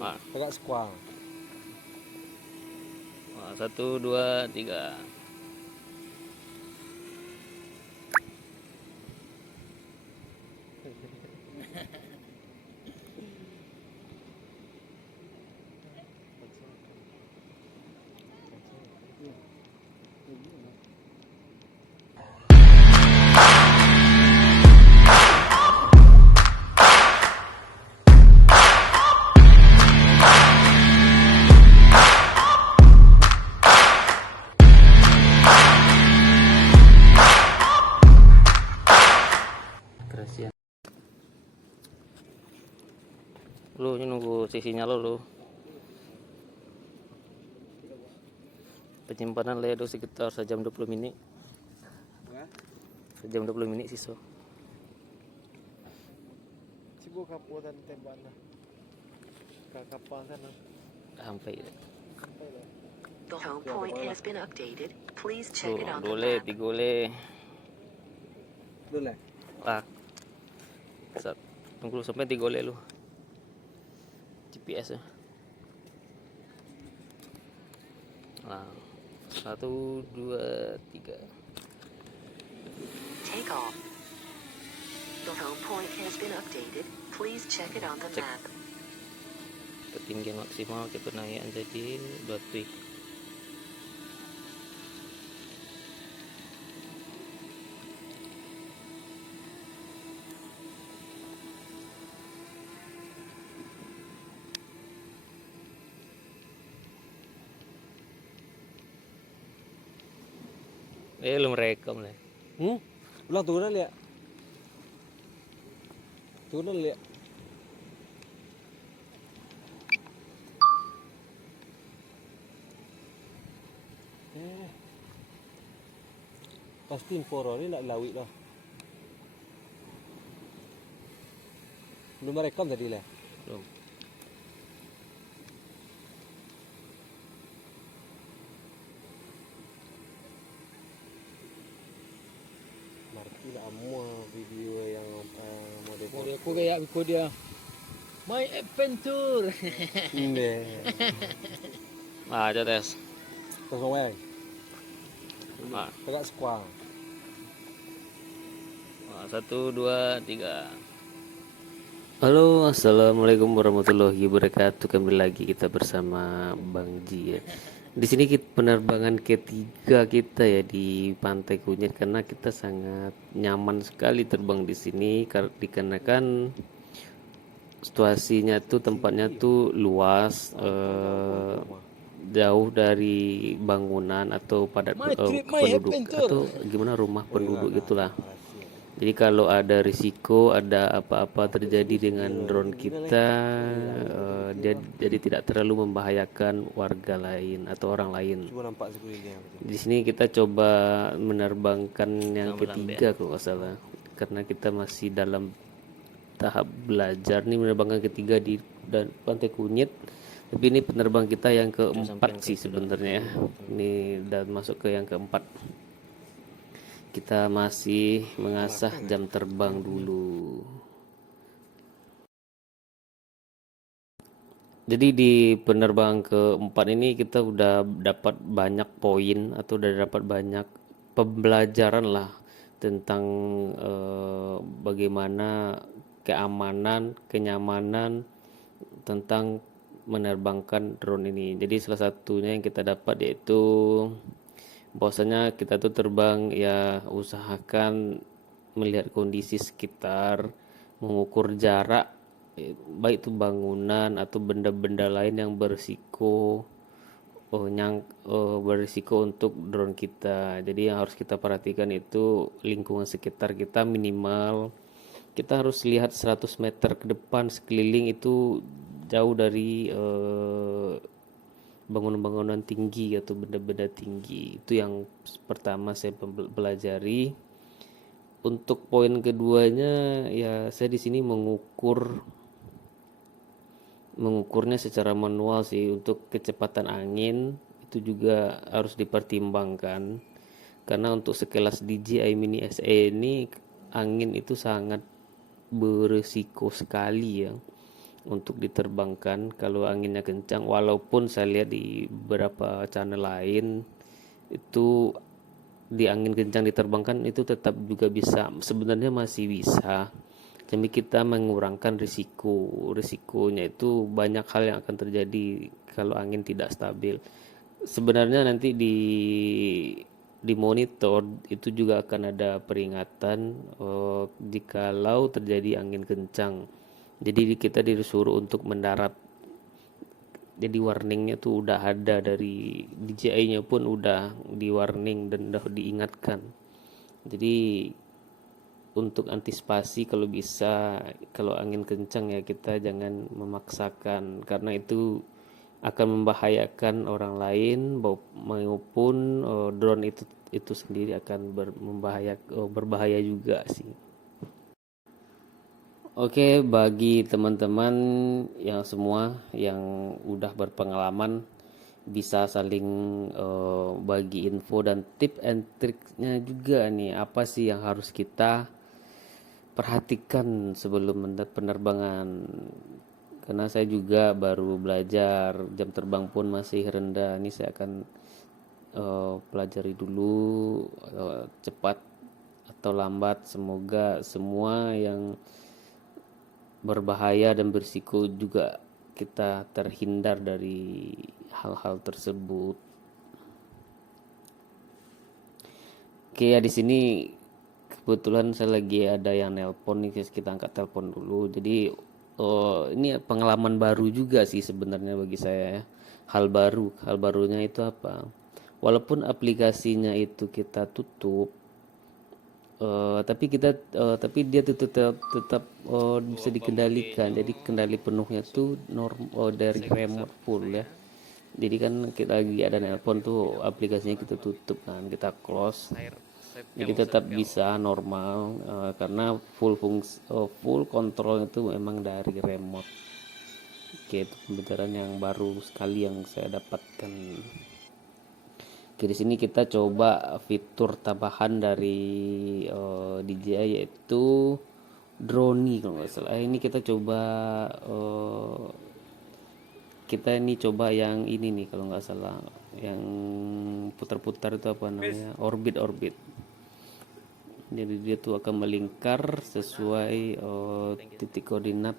Agak square. 1, 2, 3. Lu ini nunggu sisinya lu. Penyimpanan ledo sekitar sejam 20 menit. Sejam 20 menit sisa. Cibo kaputan tembak lah. Kapal sana. Sampai. The home point has been updated. Please check it on the Dole, map. pigole. Dole. Tunggu sampai 3 gole lu. GPS ya. 1, 2, 3. Take off. The home point has been updated. Please check it on the Cek. map. Ketinggian maksimal kita naik jadi 2 tweak. Lu merekam lah. Ulang turun lihat. Turun lihat. Pasti info ni nak lawik dah. Belum merekam tadi lah. Belum. Marti nak amua video yang model Aku kayak ikut dia. My adventure. Ini. Aja tes. Kosong weng. Nah. Agak square. 1, 2, 3. Halo, assalamualaikum warahmatullahi wabarakatuh. Kembali lagi kita bersama Bang Ji ya. Di sini penerbangan ketiga kita ya di Pantai Kunyit, karena kita sangat nyaman sekali terbang di sini dikarenakan situasinya tuh, tempatnya tuh luas, jauh dari bangunan atau padat penduduk atau gimana rumah penduduk gitulah. Jadi kalau ada risiko, ada apa-apa terjadi dengan drone kita, jadi tidak terlalu membahayakan warga lain atau orang lain. Di sini kita coba menerbangkan yang ketiga kalau nggak salah, karena kita masih dalam tahap belajar nih menerbangkan ketiga di Pantai Kunyit. Tapi ini penerbang kita yang keempat sih sebenarnya ya. Ini udah masuk ke yang keempat. Kita masih mengasah jam terbang dulu. Jadi di penerbangan keempat ini kita udah dapat banyak poin atau udah dapat banyak pembelajaran lah tentang bagaimana keamanan, kenyamanan tentang menerbangkan drone ini. Jadi salah satunya yang kita dapat yaitu bahwasanya kita tuh terbang ya usahakan melihat kondisi sekitar, mengukur jarak, baik itu bangunan atau benda-benda lain yang berisiko untuk drone kita. Jadi yang harus kita perhatikan itu lingkungan sekitar kita, minimal kita harus lihat 100 meter ke depan sekeliling itu jauh dari bangunan-bangunan tinggi atau benda-benda tinggi. Itu yang pertama saya pelajari. Untuk poin keduanya ya saya di sini mengukurnya secara manual sih. Untuk kecepatan angin itu juga harus dipertimbangkan, karena untuk sekelas DJI Mini SE ini angin itu sangat berisiko sekali ya. untuk diterbangkan kalau anginnya kencang. Walaupun saya lihat di beberapa channel lain itu di angin kencang diterbangkan itu tetap juga bisa, sebenarnya masih bisa, tapi kita mengurangkan risikonya itu banyak hal yang akan terjadi kalau angin tidak stabil. Sebenarnya nanti di monitor itu juga akan ada peringatan jikalau terjadi angin kencang, jadi kita disuruh untuk mendarat. Jadi warningnya tuh udah ada dari DJI-nya pun udah di warning dan udah diingatkan. Jadi untuk antisipasi kalau bisa, kalau angin kencang ya kita jangan memaksakan, karena itu akan membahayakan orang lain maupun drone itu sendiri akan berbahaya juga sih. Oke, bagi teman-teman yang semua yang udah berpengalaman bisa saling bagi info dan tip and triknya juga nih, apa sih yang harus kita perhatikan sebelum penerbangan. Karena saya juga baru belajar, jam terbang pun masih rendah. Ini saya akan pelajari dulu cepat atau lambat. Semoga semua yang berbahaya dan berisiko juga kita terhindar dari hal-hal tersebut. Oke, ya di sini kebetulan saya lagi ada yang nelpon nih, kita angkat telepon dulu. Jadi ini pengalaman baru juga sih sebenarnya bagi saya ya. Hal barunya itu apa? Walaupun aplikasinya itu kita tutup, tapi dia tetap bisa dikendalikan. Jadi kendali penuhnya tuh dari remote full ya. Jadi kan kita lagi ada nelpon tuh aplikasinya kita tutup kan, kita close. Jadi tetap bisa normal karena full kontrol itu memang dari remote. Oke, itu pembicaraan yang baru sekali yang saya dapatkan. Oke, di sini kita coba fitur tambahan dari DJI yaitu drone kalau nggak salah. Ini kita coba yang ini nih kalau nggak salah, yang putar-putar itu apa namanya, orbit. Jadi dia tuh akan melingkar sesuai titik koordinat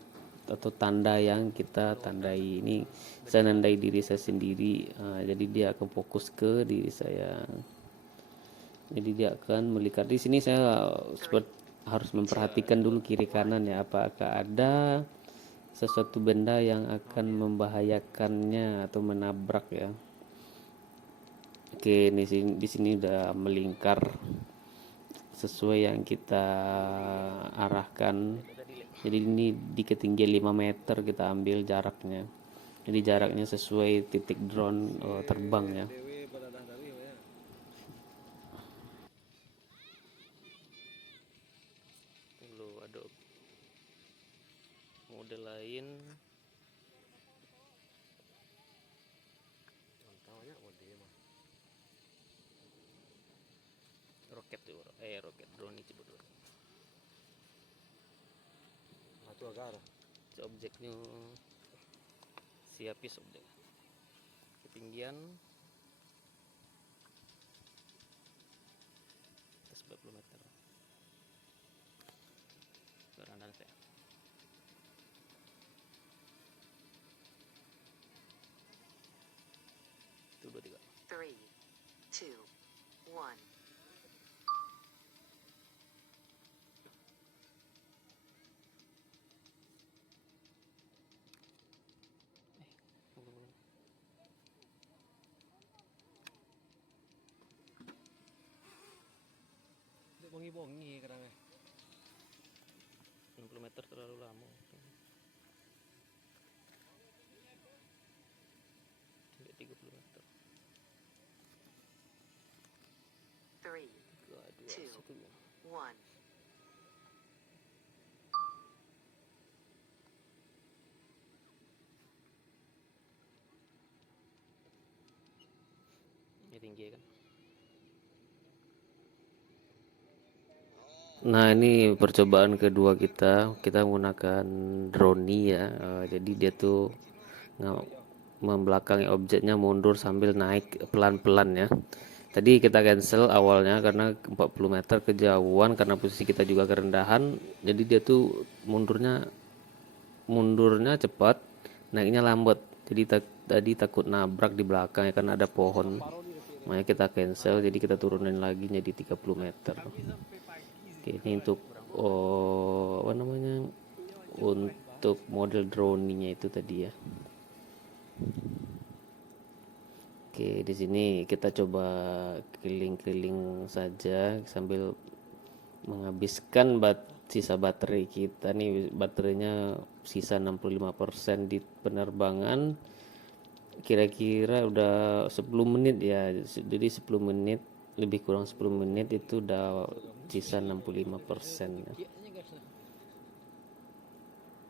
atau tanda yang kita tandai. Ini saya nandai diri saya sendiri, jadi dia akan fokus ke diri saya. Jadi dia akan melingkar. Di sini saya harus memperhatikan dulu kiri kanan ya, apakah ada sesuatu benda yang akan membahayakannya atau menabrak ya. Oke, di sini udah melingkar sesuai yang kita arahkan. Jadi ini di ketinggian 5 meter kita ambil jaraknya. Jadi jaraknya sesuai titik drone terbang ya. Lalu ada mode lain. Roket drone ini coba dulu. Itu agak Objeknya siapis objek. Ketinggian 40 meter. Kerandan saya. Itu 2 3. 3, 2, 1. bongi kadang 60 meter terlalu lama. Sampai 30 meter. 3, 2, 1. Ini tinggi kan. Nah, ini percobaan kedua kita. Kita menggunakan drone ya. Jadi dia tuh nge- membelakangi objeknya mundur sambil naik pelan-pelan ya. Tadi kita cancel awalnya karena 40 meter kejauhan karena posisi kita juga kerendahan. Jadi dia tuh mundurnya cepat, naiknya lambat. Jadi tadi takut nabrak di belakang ya karena ada pohon. Makanya kita cancel. Jadi kita turunin lagi jadi 30 meter. Oke, ini untuk apa namanya? Untuk model drone-nya itu tadi ya. Oke, di sini kita coba keliling-keliling saja sambil menghabiskan sisa baterai kita nih. Baterainya sisa 65% di penerbangan. Kira-kira udah 10 menit ya. Jadi 10 menit, lebih kurang 10 menit itu udah sisa 65% ya.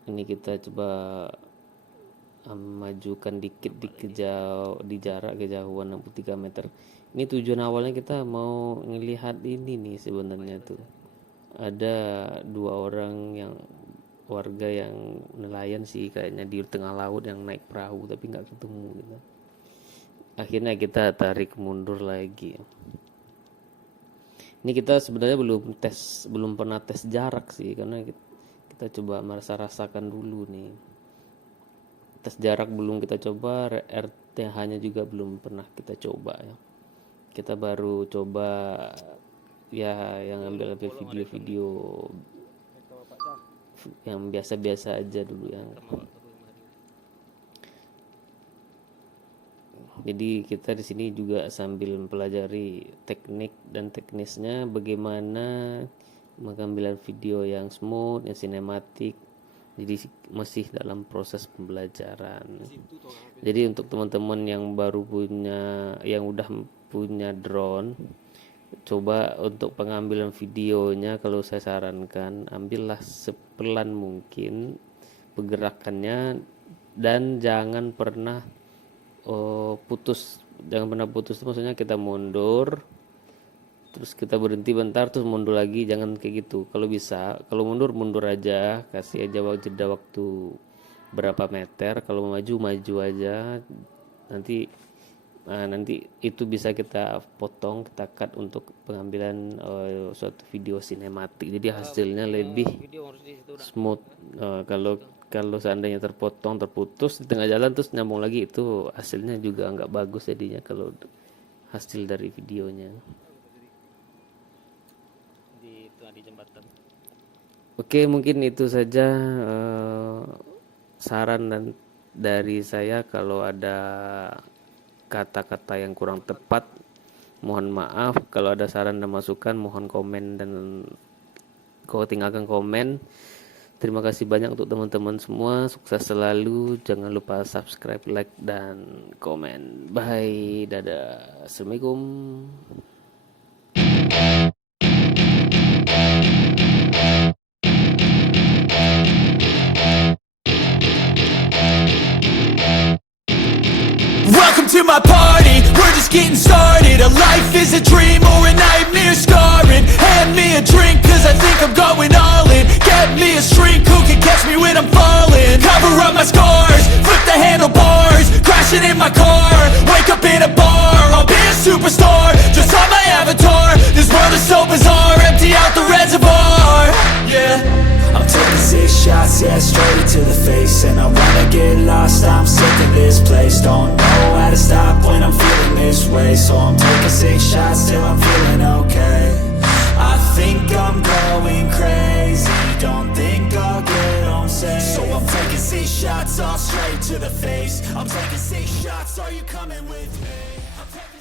Ini kita coba majukan dikit di jarak kejauhan 63 meter. Ini tujuan awalnya kita mau ngelihat ini nih sebenarnya tuh. Ada 2 orang yang warga yang nelayan sih kayaknya di tengah laut yang naik perahu tapi nggak ketemu gitu. Akhirnya kita tarik mundur lagi. Ini kita sebenarnya belum pernah tes jarak sih karena kita coba rasakan dulu nih. Tes jarak belum kita coba, RTH-nya juga belum pernah kita coba ya. Kita baru coba ya yang ambil video-video yang biasa-biasa aja dulu ya. Jadi kita di sini juga sambil mempelajari teknik dan teknisnya bagaimana mengambil video yang smooth, yang sinematik. Jadi masih dalam proses pembelajaran. Jadi untuk teman-teman yang udah punya drone, coba untuk pengambilan videonya kalau saya sarankan ambillah sepelan mungkin pergerakannya dan jangan pernah putus. Jangan pernah putus itu maksudnya kita mundur terus kita berhenti bentar terus mundur lagi, jangan kayak gitu. Kalau bisa, kalau mundur aja, kasih aja jeda waktu berapa meter. Kalau maju aja. Nanti itu bisa kita potong, kita cut untuk pengambilan suatu video sinematik. Jadi hasilnya lebih smooth. Kalau seandainya terputus di tengah jalan terus nyambung lagi, itu hasilnya juga nggak bagus jadinya kalau hasil dari videonya. Di jembatan. Oke, mungkin itu saja saran dari saya. Kalau ada kata-kata yang kurang tepat, mohon maaf. Kalau ada saran dan masukan, mohon komen dan tinggalkan komen. Terima kasih banyak untuk teman-teman semua. Sukses selalu. Jangan lupa subscribe, like, dan komen. Bye. Dadah. Assalamualaikum. Welcome to my party, we're just getting started. A life is a dream or a nightmare scarring. Hand me a drink cause I think I'm going all in. Get me a shrink who can catch me when I'm falling. Cover up my scars, flip the handlebars. Crashing in my car, wake up in a bar. I'll be a superstar, just on my avatar. This world is so bizarre, empty out the reservoir. Yeah, I'm taking 6 shots, yeah, straight to the face. And I wanna get lost, I'm sick of this place. Don't know how to stop when I'm feeling this way. So I'm taking 6 shots till I'm feeling okay. I think I'm going crazy, don't think I'll get home safe. So I'm taking 6 shots, all straight to the face. I'm taking 6 shots, are you coming with me?